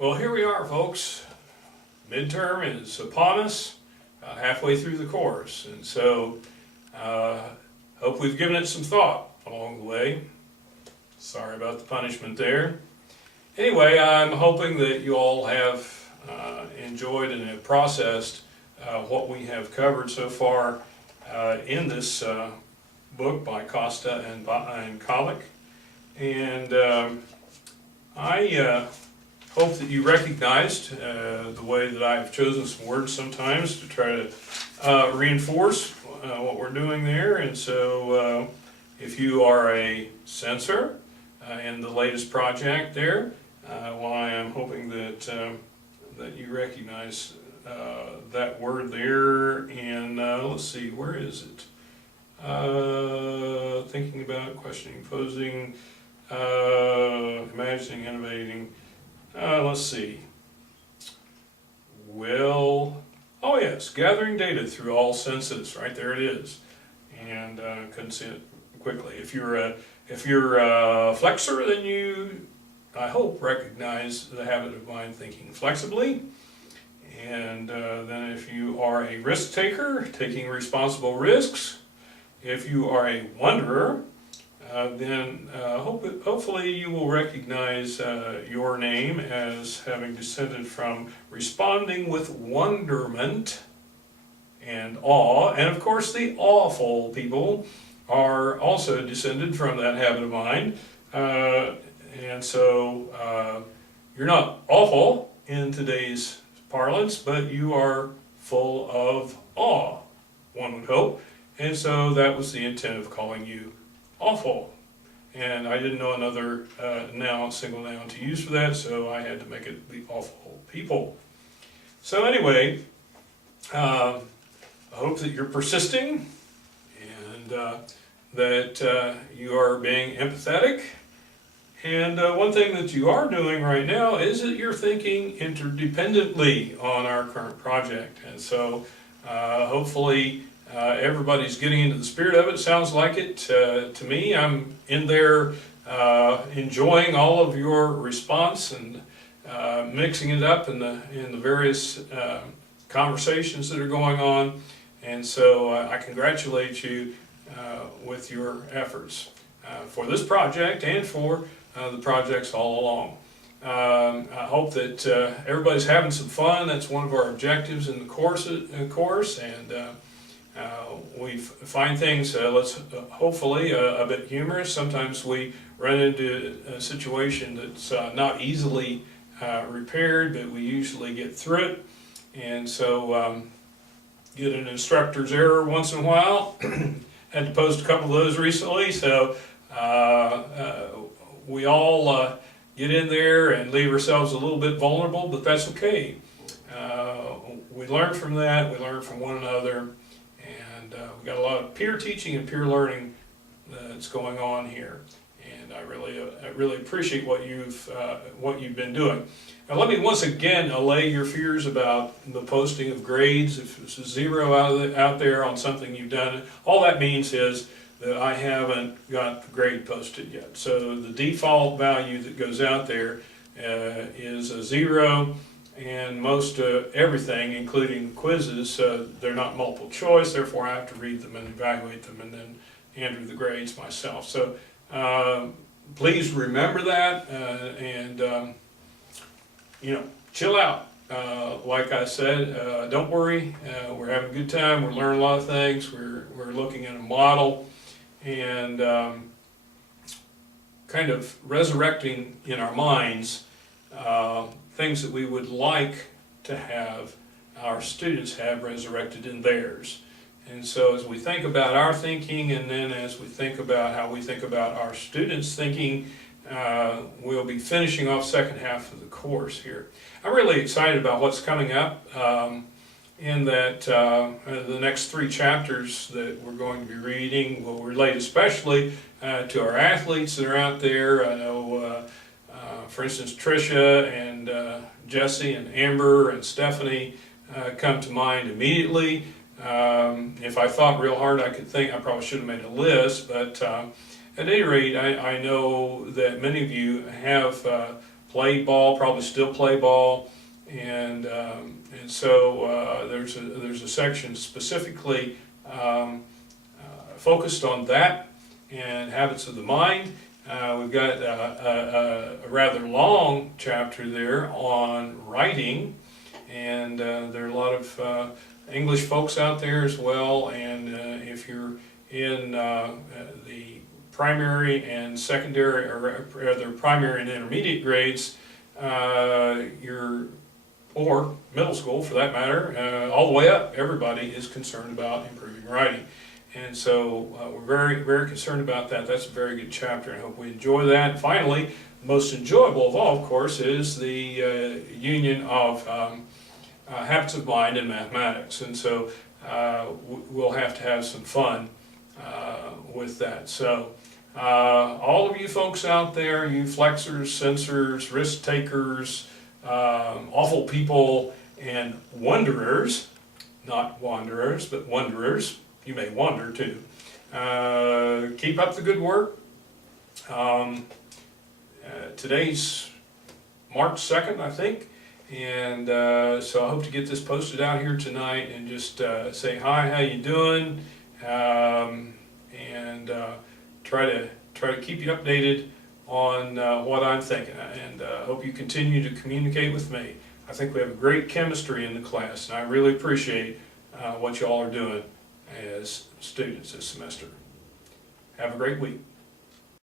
Well, here we are, folks. Midterm is upon us, halfway through the course, and so hope we've given it some thought along the way. Sorry about the punishment there. Anyway, I'm hoping that you all have enjoyed and have processed what we have covered so far in this book by Costa and Kalik. And I hope that you recognized the way that I've chosen some words sometimes to try to reinforce what we're doing there. And so if you are a censor in the latest project there, well, I am hoping that that you recognize that word there. And let's see, where is it? Thinking about, questioning, posing, imagining, innovating. Let's see. Well, oh yes, gathering data through all senses. Right there it is. And couldn't see it quickly. If you're a flexor, then you, I hope, recognize the habit of mind thinking flexibly. And then if you are a risk taker, taking responsible risks. If you are a wonderer, then hopefully you will recognize your name as having descended from responding with wonderment and awe. And of course the awful people are also descended from that habit of mind. And so you're not awful in today's parlance, but you are full of awe, one would hope. And so that was the intent of calling you awful. And I didn't know another noun, single noun to use for that, so I had to make it the awful people. So anyway, I hope that you're persisting and that you are being empathetic. And one thing that you are doing right now is that you're thinking interdependently on our current project. And so hopefully everybody's getting into the spirit of it. Sounds like it to me. I'm in there enjoying all of your response and mixing it up in the various conversations that are going on. And so I congratulate you with your efforts for this project and for the projects all along. I hope that everybody's having some fun. That's one of our objectives in the course, and we find things, hopefully a bit humorous. Sometimes we run into a situation that's not easily repaired, but we usually get through it. And so get an instructor's error once in a while. Had to post a couple of those recently, so we all get in there and leave ourselves a little bit vulnerable, but that's okay. We learn from that, we learn from one another. We've got a lot of peer teaching and peer learning that's going on here, and I really appreciate what you've been doing. Now, let me once again allay your fears about the posting of grades. If it's a 0 out there on something you've done, all that means is that I haven't got the grade posted yet. So the default value that goes out there is a 0. And most everything, including quizzes, they're not multiple choice, therefore I have to read them and evaluate them and then enter the grades myself. So please remember that and chill out. Like I said, don't worry, we're having a good time, we're learning a lot of things, we're looking at a model and kind of resurrecting in our minds things that we would like to have our students have resurrected in theirs. And so as we think about our thinking, and then as we think about how we think about our students' thinking, we'll be finishing off second half of the course here. I'm really excited about what's coming up in that the next 3 chapters that we're going to be reading will relate especially to our athletes that are out there. I know for instance, Tricia and Jesse and Amber and Stephanie come to mind immediately. If I thought real hard, I could think I probably should have made a list, but at any rate, I know that many of you have played ball, probably still play ball, and so there's a section specifically focused on that and habits of the mind. We've got a rather long chapter there on writing, and there are a lot of English folks out there as well, and if you're in the primary and secondary, or rather primary and intermediate grades, or middle school for that matter, all the way up, everybody is concerned about improving writing. And so we're very, very concerned about that. That's a very good chapter, and I hope we enjoy that. And finally, the most enjoyable of all, of course, is the union of habits of mind and mathematics. And so we'll have to have some fun with that. So all of you folks out there, you flexors, sensors, risk takers, awful people, and wanderers, not wanderers, but wanderers. You may wander too. Keep up the good work. Today's March 2nd, I think, and so I hope to get this posted out here tonight and just say hi, how you doing, and try to keep you updated on what I'm thinking, and hope you continue to communicate with me. I think we have a great chemistry in the class, and I really appreciate what you all are doing as students this semester. Have a great week.